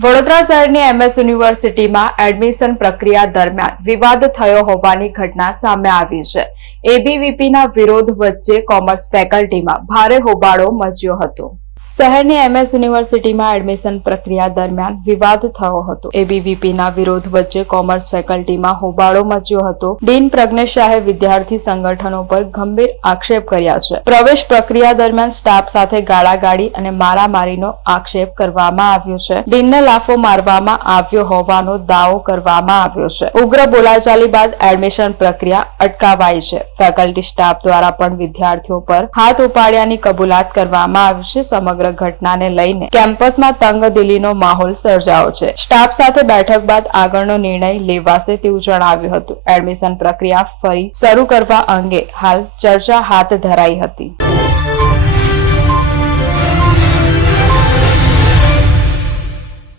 વડોદરા શહેરની એમએસ યુનિવર્સિટીમાં એડમિશન પ્રક્રિયા દરમિયાન વિવાદ થયો હોવાની ઘટના સામે આવી છે. એબીવીપીના વિરોધ વચ્ચે કોમર્સ ફેકલ્ટીમાં ભારે હોબાળો મચ્યો હતો. શહેરની એમએસ યુનિવર્સિટીમાં એડમિશન પ્રક્રિયા દરમિયાન વિવાદ થયો હતો. એબીવીપીના વિરોધ વચ્ચે કોમર્સ ફેકલ્ટીમાં હોબાળો મચ્યો હતો. ડીન પ્રજ્ઞેશ શાહે વિદ્યાર્થી સંગઠનો પર ગંભીર આક્ષેપ કર્યા છે. પ્રવેશ પ્રક્રિયા દરમિયાન સ્ટાફ સાથે ગાળાગાળી અને મારામારીનો આક્ષેપ કરવામાં આવ્યો છે. ડીનને લાફો મારવામાં આવ્યો હોવાનો દાવો કરવામાં આવ્યો છે. ઉગ્ર બોલાચાલી બાદ એડમિશન પ્રક્રિયા અટકાવાઈ છે. ફેકલ્ટી સ્ટાફ દ્વારા પણ વિદ્યાર્થીઓ પર હાથ ઉપાડ્યાની કબૂલાત કરવામાં આવી છે. સમગ્ર ઘટનાને લઈને કેમ્પસમાં તંગદિલીનો માહોલ સર્જાયો છે. સ્ટાફ સાથે બેઠક બાદ આગળનો નિર્ણય લેવાશે તેવું જણાવ્યું હતું. એડમિશન પ્રક્રિયા ફરી શરૂ કરવા અંગે હાલ ચર્ચા હાથ ધરાઈ હતી.